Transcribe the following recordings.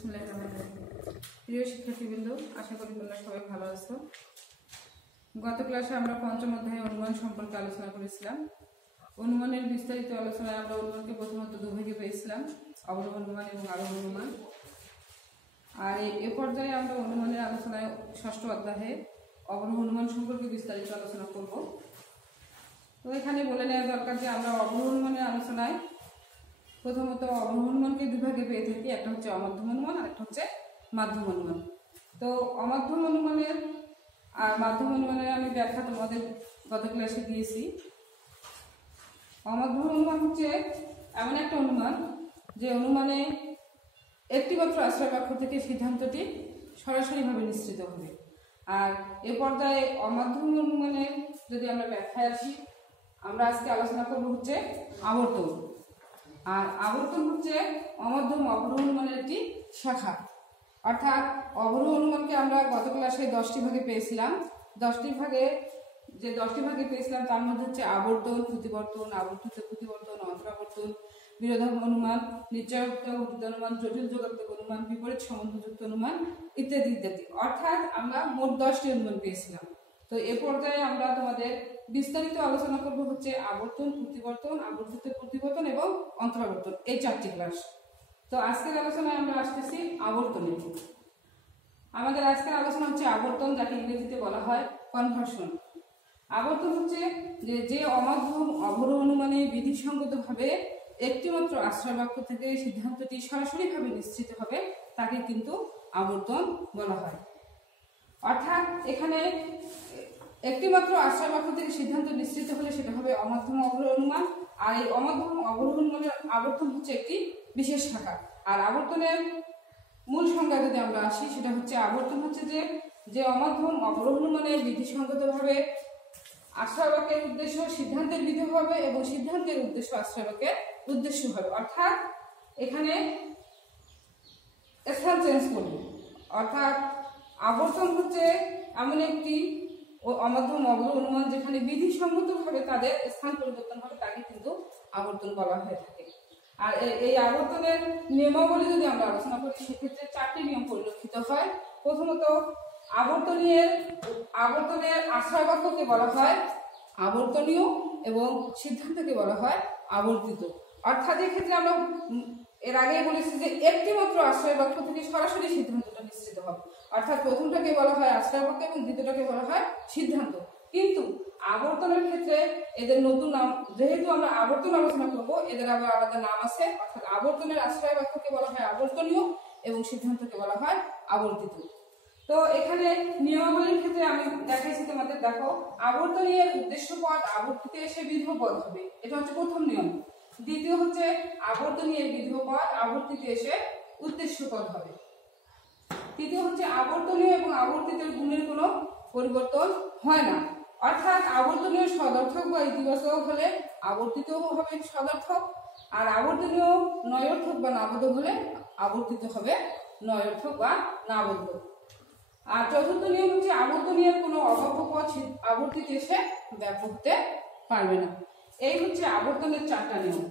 প্রিয় শিক্ষার্থীবৃন্দ, আশা করি তোমরা সবাই ভালো আছো। গত ক্লাসে আমরা পঞ্চম অধ্যায়ে অনুমান সম্পর্কে আলোচনা করেছিলাম। অনুমানের বিস্তারিত আলোচনায় আমরা অনুমানকে প্রথমত দুভাগে পেয়েছিলাম, অবরোহ অনুমান এবং আরোহ অনুমান। আর এ পর্যায়ে আমরা অনুমানের আলোচনায় ষষ্ঠ অধ্যায়ে অবরোহ অনুমান সম্পর্কে বিস্তারিত আলোচনা করব। তো এখানে বলে নেওয়া দরকার যে আমরা অবরোহ অনুমানের আলোচনায় প্রথমত অবরোহ অনুমানকে দুভাগে পেয়ে থাকি, একটা হচ্ছে অমাধ্যম অনুমান আর একটা হচ্ছে মাধ্যম অনুমান। তো অমাধ্যম অনুমানের আর মাধ্যম অনুমানের আমি ব্যাখ্যা তোমাদের গত ক্লাসে দিয়েছি। অমাধ্যম অনুমান হচ্ছে এমন একটা অনুমান যে অনুমানে একটিমাত্র আশ্রয় বাক্য থেকে সিদ্ধান্তটি সরাসরিভাবে নিশ্চিত হবে। আর এ পর্যায়ে অমাধ্যম অনুমানের যদি আমরা ব্যাখ্যায় আসি, আমরা আজকে আলোচনা করব হচ্ছে আবর্তন। আর আবর্তন হচ্ছে অমাধ্যম অবরোহ অনুমানের একটি শাখা। অর্থাৎ অবরোহ অনুমানকে আমরা গত ক্লাসে 10টি ভাগে পেয়েছিলাম। 10টি ভাগে পেয়েছিলাম তার মধ্যে হচ্ছে আবর্তন, প্রতিবর্তন, আবর্তিত প্রতিবর্তন, অন্তরাবর্তন, বিরোধাভাস অনুমান, নিশ্চয়োক্ত গঠিত অনুমান, জটিল যোগাত্মক অনুমান, বিপরীত সম্বন্ধযুক্ত অনুমান ইত্যাদি ইত্যাদি। অর্থাৎ আমরা মোট 10টি অনুমান পেয়েছিলাম। তো এ পর্যায়ে আমরা তোমাদের বিস্তারিত আলোচনা করব হচ্ছে আবর্তন, প্রতিবর্তন, আবর্তিত প্রতিবর্তন এবং অন্তরাবর্তন, এই 4টি ক্লাস। তো আজকের আলোচনায় আমরা আসতেছি আবর্তনে। আমাদের আজকের আলোচনা হচ্ছে আবর্তন, যাকে ইংরেজিতে বলা হয় কনভার্সন। আবর্তন হচ্ছে যে অমাধ্যম অবরোহ অনুমানে বিধিসঙ্গতভাবে একটিমাত্র আশ্রয় বাক্য থেকে সিদ্ধান্তটি সরাসরিভাবে নিশ্চিত হবে, তাকে কিন্তু আবর্তন বলা হয়। অর্থাৎ এখানে একটিমাত্র আশ্রয় বাক্য থেকে সিদ্ধান্ত নিশ্চিত হলে সেটা হবে অমাধ্যম অবরোহ অনুমান। আর এই অমাধ্যম অবরোহ অনুমানের আবর্তন হচ্ছে একটি বিশেষ শাখা। আর আবর্তনের মূল সংজ্ঞা যদি আমরা আসি, সেটা হচ্ছে আবর্তন হচ্ছে যে অমাধ্যম অবরোহ অনুমানে বিধিসঙ্গতভাবে আশ্রয় বাক্যের উদ্দেশ্য সিদ্ধান্তের বিধেয় হবে এবং সিদ্ধান্তের উদ্দেশ্য আশ্রয় বাক্যের উদ্দেশ্য হবে। অর্থাৎ এখানে স্থান চেঞ্জ করবে। অর্থাৎ আবর্তন হচ্ছে এমন একটি অমাধ্যম অবরোহ অনুমান যেখানে বিধিসম্মতভাবে তাদের স্থান পরিবর্তন হবে, তাকে কিন্তু আবর্তন বলা হয়ে থাকে। আর এই আবর্তনের নিয়মাবলী যদি আমরা আলোচনা করি, সেক্ষেত্রে 4টি নিয়ম পরিলক্ষিত হয়। প্রথমত আবর্তনের আশ্রয় বাক্যকে বলা হয় আবর্তনীয় এবং সিদ্ধান্তকে বলা হয় আবর্তিত। অর্থাৎ এক্ষেত্রে আমরা এর আগে বলেছি যে একটিমাত্র আশ্রয় বাক্য থেকে সরাসরি সিদ্ধান্তটা নিশ্চিত হবে। অর্থাৎ প্রথমটাকে বলা হয় আশ্রয় বাক্য এবং দ্বিতীয়টাকে বলা হয় সিদ্ধান্ত। কিন্তু আবর্তনের ক্ষেত্রে এদের নতুন নাম, যেহেতু আমরা আবর্তন আলোচনা করবো, এদের আবার আলাদা নাম আছে। অর্থাৎ আবর্তনের আশ্রয় বাক্যকে বলা হয় আবর্তনীয় এবং সিদ্ধান্তকে বলা হয় আবর্তিত। তো এখানে নিয়মাবলীর ক্ষেত্রে আমি দেখাইছি তোমাদের, দেখো আবর্তনীয় উদ্দেশ্য পদ আবর্তিতে এসে বিধেয় পদ হবে, এটা হচ্ছে প্রথম নিয়ম। দ্বিতীয় হচ্ছে আবর্তনীয় বিধেয় পদ আবর্তিতে এসে উদ্দেশ্য পদ হবে। তৃতীয় হচ্ছে আবর্তনীয় এবং আবর্তিতের গুণের কোনো পরিবর্তন হয় না। অর্থাৎ আবর্তনীয় সদর্থক বা ইতিবাচক হলে আবর্তিত হবে সদর্থক, আর আবর্তনীয় নয়র্থক বা নাবোধক হলে আবর্তিত হবে নয়র্থক বা নাবোধক। আর চতুর্থ নিয়ম হচ্ছে আবর্তনীয় কোনো অবাক্য পদ আবর্তিতে এসে ব্যাপ্য হতে পারবে না। এই হচ্ছে আবর্তনের 4টা নিয়ম।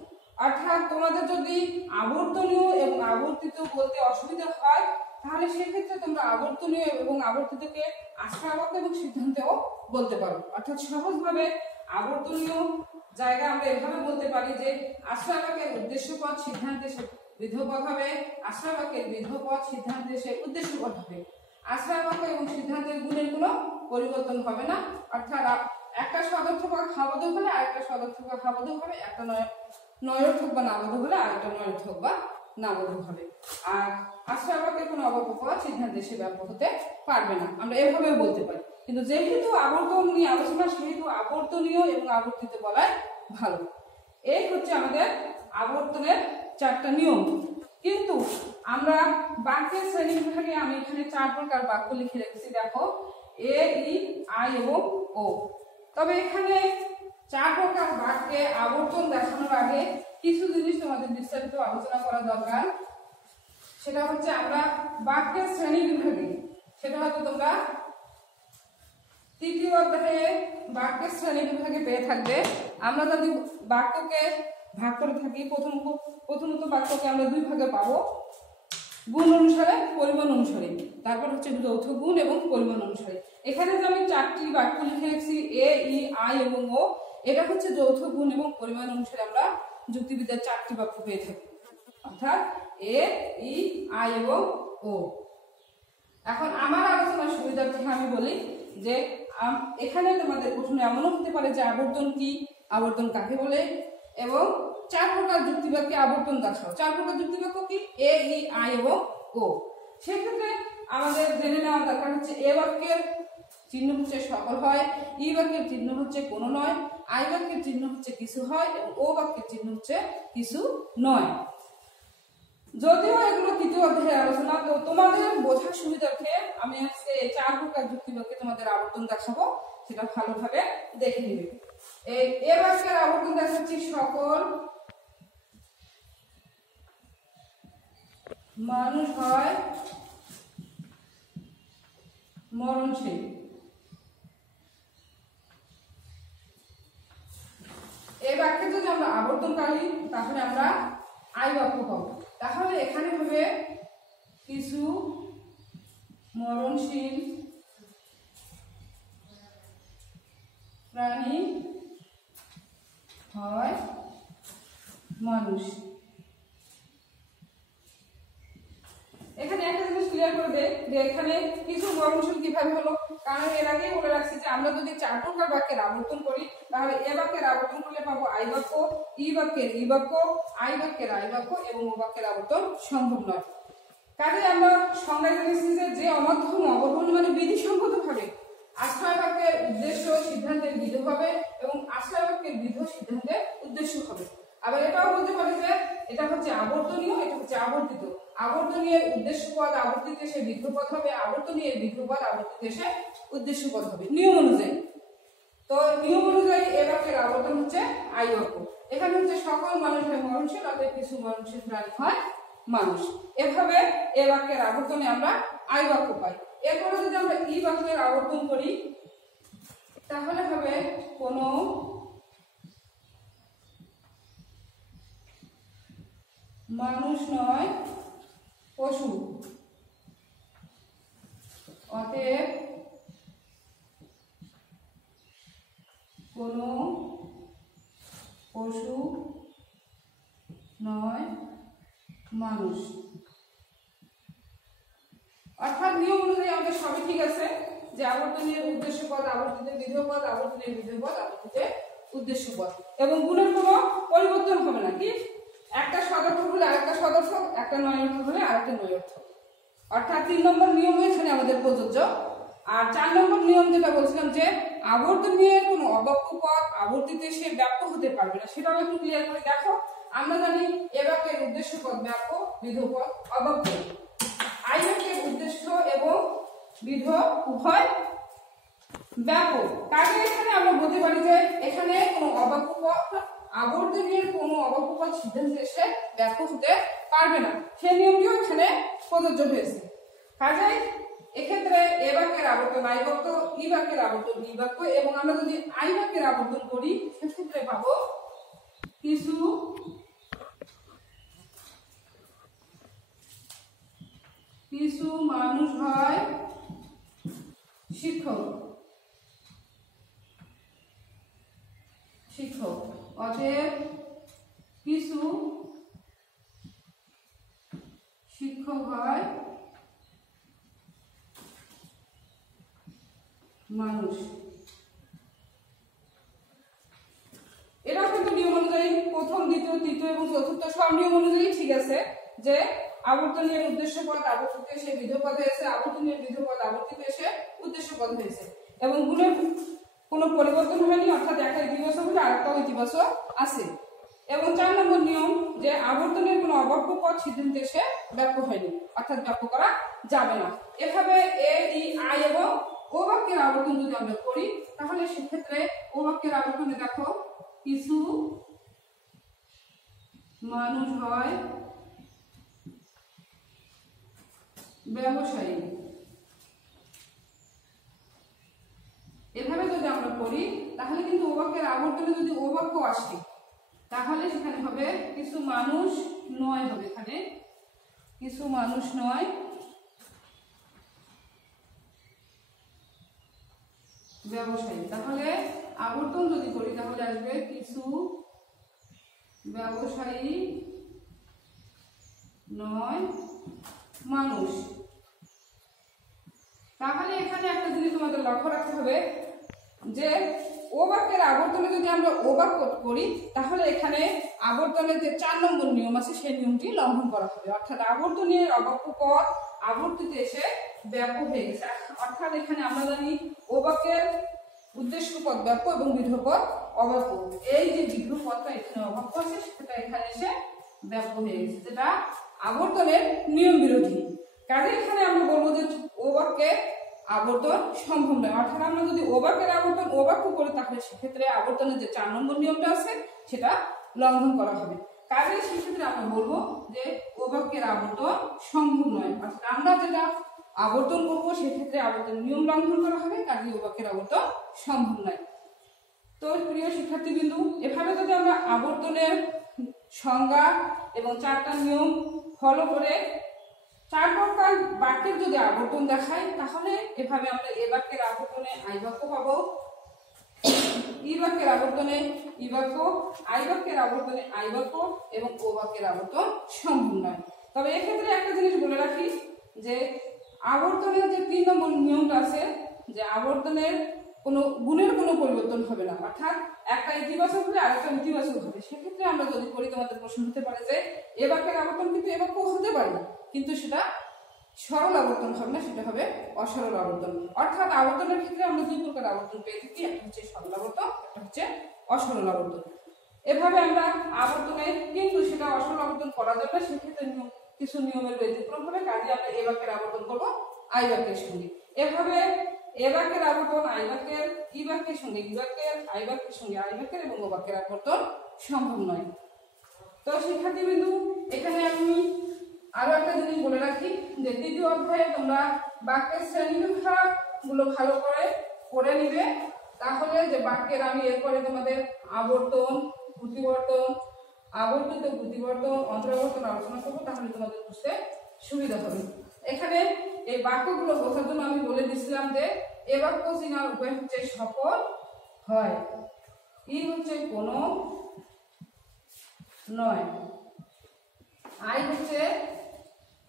অর্থাৎ তোমাদের যদি আবর্তনীয় এবং আবর্তিত বলতে অসুবিধা হয়, তাহলে সেক্ষেত্রে তোমরা আবর্তনীয় এবং আবর্তিতকে আশ্রয় বাক্য এবং সিদ্ধান্তেও বলতে পারো। অর্থাৎ সহজভাবে আবর্তনীয় জায়গা আমরা এভাবে বলতে পারি যে আশ্রয় বাক্যের উদ্দেশ্য পদ সিদ্ধান্তে সে বিধেয় পদ হবে, আশ্রয় বাক্যের বিধেয় পদ সিদ্ধান্তে সে উদ্দেশ্য পদ হবে। আশ্রয় বাক্য এবং সিদ্ধান্তের গুণের কোনো পরিবর্তন হবে না। অর্থাৎ একটা সদর্থক বা হাবোধক হলে আরেকটা সদর্থক বা হাবোধক হবে, একটা নয়র্থক বা নাবোধক হলে আরেকটা নয়র্থক বা নাবোধক হবে। আর আশ্রয় বাক্যের কোনো অবাক্য পদ সিদ্ধান্তে সে ব্যাপ্য হতে পারবে না, আমরা এভাবে বলতে পারি। কিন্তু যেহেতু আবর্তন নিয়ে আলোচনা, সেহেতু আবর্তনীয় এবং আবর্তিত বলাই ভালো। এই হচ্ছে আমাদের আবর্তনের 4টা নিয়ম। কিন্তু আমরা বাক্যের শ্রেণী বিভাগে আমি এখানে 4 প্রকার বাক্য লিখে রেখেছি, দেখো এ, ই, আই এবং ও। তবে এখানে 4 প্রকার বাক্যে আবর্তন দেখানোর আগে কিছু জিনিস তোমাদের বিস্তারিত আলোচনা করা দরকার। সেটা হচ্ছে আমরা বাক্যের শ্রেণী বিভাগে, সেটা হয়তো তোমরা 3য় অধ্যায়ে বাক্যের শ্রেণী বিভাগে পেয়ে থাকবে। আমরা যদি বাক্যকে ভাগ করে থাকি, প্রথমত বাক্যকে আমরা 2 ভাগে পাবো। গুণ অনুসারে, পরিমাণ অনুসারে, তারপর হচ্ছে যৌথ গুণ এবং পরিমাণ অনুসারে। এখানে যে আমি 4টি বাক্য লিখে রেখেছি এ, ই, আই এবং ও, এটা হচ্ছে যৌথ গুণ এবং পরিমাণ অনুসারে আমরা যুক্তিবিদ্যার 4টি বাক্য পেয়ে থাকি, অর্থাৎ এ, ই, আই এবং ও। এখন আমার আলোচনার সুবিধার্থে আমি বলি যে এখানে তোমাদের প্রশ্ন এমনও হতে পারে যে আবর্তন কি, আবর্তন কাকে বলে, এবং 4 প্রকার যুক্তিবাক্যে আবর্তন দর্শাও। 4 প্রকার যুক্তিবাক্য কি? এ, ই, আই এবং ও। সেক্ষেত্রে আমাদের জেনে নেওয়া দরকার হচ্ছে এ বাক্যের চিহ্ন হচ্ছে সকল হয়, ই বাক্যের চিহ্ন হচ্ছে কোনো নয়, আই বাক্যের চিহ্ন হচ্ছে কিছু হয় এবং ও বাক্যের চিহ্ন হচ্ছে কিছু নয়। যদিও এগুলো তৃতীয় অধ্যায়ের আলোচনা, তো তোমাদের বোঝার সুবিধার্থে আমি আজকে 4 প্রকার যুক্তিবাক্যে তোমাদের আবর্তন দেখাবো, সেটা ভালোভাবে দেখে নিবে। এ বাক্যের আবর্তন দেখাচ্ছি সকল মানুষ হয় মরণশীল। এই বাক্যে যদি আমরা আবর্তন করি তাহলে আমরা আই বাক্য পাবো। তাহলে এখানে হবে কিছু মরণশীল প্রাণী হয় মানুষ। এখানে একটা জিনিস ক্লিয়ার করে দেয় যে এখানে কিছু মরণশীল কিভাবে হলো, কারণ এর আগেই বলে রাখছি যে আমরা যদি 4 প্রকার বাক্যের আবর্তন করি তাহলে এ বাক্যের আবর্তন করলে পাবো আই বাক্য, ই বাক্যের ই বাক্য, আই বাক্যের আই বাক্য এবং ও বাক্যের আবর্তন সম্ভব নয়। কাজে আমরা সংজ্ঞা জেনেছি যে অমাধ্যম অবর্তন মানে বিধিসম্মত ভাবে আশ্রয় বাক্যের উদ্দেশ্য সিদ্ধান্তের বিধ হবে এবং আশ্রয় বাক্যের বিধ সিদ্ধান্তের উদ্দেশ্য হবে। আবার এটাও বলতে পারি যে এটা হচ্ছে আবর্তনীয়, এটা হচ্ছে আবর্তিত। আবর্তনীয় উদ্দেশ্য পদ আবর্তিত এসে বিধ পদ হবে, আবর্তনীয় বিধ পদ আবর্তিত এসে উদ্দেশ্য পদ হবে নিয়ম অনুযায়ী। তো নিয়ম অনুযায়ী এ বাক্যের আবর্তন হচ্ছে আই বাক্য। এখানে হচ্ছে সকল মানুষ হয় মরণশীল, অর্থাৎ কিছু মরণশীল প্রাণী হয় মানুষ। এভাবে এ বাক্যের আবর্তনে আমরা আই বাক্য পাই। এরপরে যদি আমরা ই বাক্যের আবর্তন করি তাহলে হবে কোনো মানুষ নয় পশু, অতএব কোনো পশু নয় মানুষ। অর্থাৎ নিয়ম অনুযায়ী আমাদের সবই ঠিক আছে যে আবর্তনের উদ্দেশ্য পদ আবর্তিতের বিধ পদ, আবর্তনের বিধ পদ আবর্তিতের উদ্দেশ্য পদ, এবং গুণের কোনো পরিবর্তন হবে না। কি একটা সদর্থক হলে আরেকটা সদর্থক, একটা নয়ার্থক হলে আরেকটা নয়ার্থক। অর্থাৎ 3 নম্বর নিয়ম এখানে আমাদের প্রযোজ্য। আর 4 নম্বর নিয়ম যেটা বলছিলাম যে আবর্তনের কোনো অবাক্য পদ আবর্তিতে সে ব্যাপ্য হতে পারবে না, সেটাও একটু ক্লিয়ার করে দেখো। আমরা জানি এ বাক্যের উদ্দেশ্য পদ ব্যাপ্য, বিধ পদ অবাক্য। আই বাক্যের উদ্দেশ্য এবং বিধ উভয় ব্যাপক। কাজে এখানে আমরা বলতে পারি যে এখানে কোনো অবাক্য পদ আবর্তনের কোনো অবাক্য পদ সিদ্ধান্তে এসে ব্যাপক হতে পারবে না, সেই নিয়মটিও এখানে প্রযোজ্য হয়েছে। কাজে এক্ষেত্রে এ বাক্যের আবর্তন আই বাক্য, ই বাক্যের আবর্তন ই বাক্য, এবং আমরা যদি আই বাক্যের আবর্তন করি সেক্ষেত্রে পাবো কিছু কিছু মানুষ হয় শিক্ষক, শিক্ষক, অতএব কিছু শিক্ষক হয় মানুষ। এটাও কিন্তু নিয়ম অনুযায়ী প্রথম, দ্বিতীয়, তৃতীয় এবং চতুর্থ সব নিয়ম অনুযায়ী ঠিক আছে যে আবর্তনের উদ্দেশ্য পদ আবর্তিত এসে বিধ পদ হয়েছে, আবর্তনের বিধ পদ আবর্তিত এসে উদ্দেশ্য পদ হয়েছে, এবং গুণের কোনো পরিবর্তন হয়নি, অর্থাৎ একটা ইতিবাচক হলে আরেকটাও ইতিবাচক আছে। এবং 4 নম্বর নিয়ম যে আবর্তনের কোনো অবাক্য পদ সিদ্ধান্তে এসে ব্যাপ্য হয়নি, অর্থাৎ ব্যাপ্য করা যাবে না। এভাবে এ, ই, আই এবং ও বাক্যের আবর্তন যদি আমরা করি তাহলে সেক্ষেত্রে ও বাক্যের আবর্তনে দেখো কিছু মানুষ হয় ব্যবসায়ী। এভাবে যদি আমরা করি তাহলে কিন্তু ও বাক্যের আবর্তনে যদি ও বাক্য আসে তাহলে সেখানে হবে কিছু মানুষ নয় হবে এখানে কিছু মানুষ নয়, ব্যবসায়ী। তাহলে আবর্তন যদি করি তাহলে আসবে কিছু ব্যবসায়ী নয় মানুষ। তাহলে এখানে একটা জিনিস তোমাদের লক্ষ্য রাখতে হবে যে ও বাক্যের আবর্তনে যদি আমরা ও বাক্য করি তাহলে এখানে আবর্তনের যে 4 নম্বর নিয়ম আছে সেই নিয়মটি লঙ্ঘন করা হবে। অর্থাৎ আবর্তনের অবাক্য পদ আবর্তিতে এসে ব্যাপক হয়ে গেছে। অর্থাৎ এখানে আমরা জানি ও বাক্যের উদ্দেশ্য পদ ব্যাপ্য এবং বিধেয় পদ অবাক্য। এই যে বিধেয় পদটা এখানে অবাক্য আছে সেটা এখানে এসে ব্যাপ্য হয়ে গেছে, যেটা আবর্তনের নিয়ম বিরোধী। কাজে এখানে আমরা বলবো যে ও বাক্যের আবর্তন সম্ভব নয়। অর্থাৎ আমরা যদি ও বাক্যের আবর্তন ও বাক্য করি তাহলে সেক্ষেত্রে আবর্তনের যে 4 নম্বর নিয়মটা আছে সেটা লঙ্ঘন করা হবে। কাজে সেক্ষেত্রে আমরা বলবো যে ও বাক্যের আবর্তন সম্ভব নয়। অর্থাৎ আমরা যেটা আবর্তন করবো সেক্ষেত্রে আবর্তনের নিয়ম লঙ্ঘন করা হবে, কাজে ও বাক্যের আবর্তন সম্ভব নয়। তো প্রিয় শিক্ষার্থীবৃন্দু, এভাবে যদি আমরা আবর্তনের সংজ্ঞা এবং 4টা নিয়ম ফলো করে 4 প্রকার বাক্যের যদি আবর্তন দেখাই তাহলে এভাবে আমরা এ বাক্যের আবর্তনে আই বাক্য পাবো, ই বাক্যের আবর্তনে ই বাক্য, আই বাক্যের আবর্তনে আই বাক্য এবং ও বাক্যের আবর্তন সম্ভব নয়। তবে এক্ষেত্রে একটা জিনিস বলে রাখি যে আবর্তনের যে 3 নম্বর নিয়মটা আছে যে আবর্তনের কোনো গুণের কোনো পরিবর্তন হবে না। অর্থাৎ একটা ইতিবাচক হলে আরেকটা নেতিবাচক হবে। সেক্ষেত্রে আমরা যদি করি তোমাদের প্রশ্ন হতে পারে যে এ বাক্যের আবর্তন কিন্তু এ বাক্য হতে পারে না, কিন্তু সেটা সরল আবর্তন হবে না, সেটা হবে অসরল আবর্তন। অর্থাৎ আবর্তনের ক্ষেত্রে আমরা 2 প্রকার আবর্তন পেয়ে থাকি, একটা হচ্ছে সরল আবর্তন, একটা হচ্ছে অসরল আবর্তন। এভাবে আমরা আবর্তনে কিন্তু সেটা অসরল আবর্তন করা যাবে না, সেক্ষেত্রে কিছু নিয়মের ব্যতিক্রম হবে। কাজে আমরা এ বাক্যের আবর্তন করবো আই বাক্যের সঙ্গে। এভাবে এ বাক্যের আবর্তন আই বাক্যের, ই বাক্যের সঙ্গে ই বাক্যের, আই বাক্যের সঙ্গে আই বাক্যের এবং ও বাক্যের আবর্তন সম্ভব নয়। তো শিক্ষার্থীবৃন্দু, এখানে আমি আরো একটা জিনিস বলে রাখি যে 3য় অধ্যায়ে তোমরা বাক্যের শ্রেণীবিভাগ গুলো ভালো করে পড়ে নিবে। তাহলে যে বাক্যের আমি এরপরে তোমাদের আবর্তন, প্রতিবর্তন, আবর্তিত, প্রতিবর্তন, অন্তরাবর্তন আলোচনা করবো, তাহলে তোমাদের বুঝতে সুবিধা হবে। এখানে এই বাক্যগুলো বোঝার জন্য আমি বলে দিছিলাম যে এ বাক্য চিনার উপায় হচ্ছে সফল হয়, ই হচ্ছে কোনো নয়, আই হচ্ছে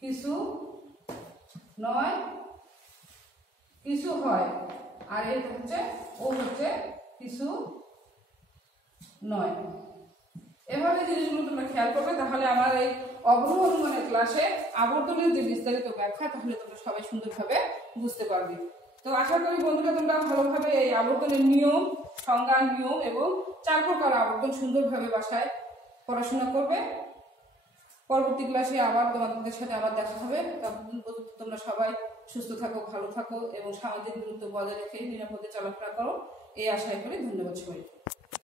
কিছু নয় কিছু হয়, আর এটা হচ্ছে ও হচ্ছে কিছু নয়। এভাবে জিনিসগুলো তোমরা খেয়াল করবে, তাহলে আমার এই অবরোহ অনুমানের ক্লাসে আবর্তনের যে বিস্তারিত ব্যাখ্যা তাহলে তোমরা সবাই সুন্দরভাবে বুঝতে পারবে। তো আশা করি বন্ধুরা তোমরা ভালোভাবে এই আবর্তনের নিয়ম, সংজ্ঞা, নিয়ম এবং 4 প্রকার আবর্তন সুন্দরভাবে বাসায় পড়াশোনা করবে। পরবর্তী ক্লাসে আবার তোমাদের সাথে আবার দেখা হবে। ততদিন পর্যন্ত তোমরা সবাই সুস্থ থাকো, ভালো থাকো এবং সামাজিক দূরত্ব বজায় রেখে নিরাপদে চলাফেরা করো, এই আশায় করি। ধন্যবাদ সবাইকে।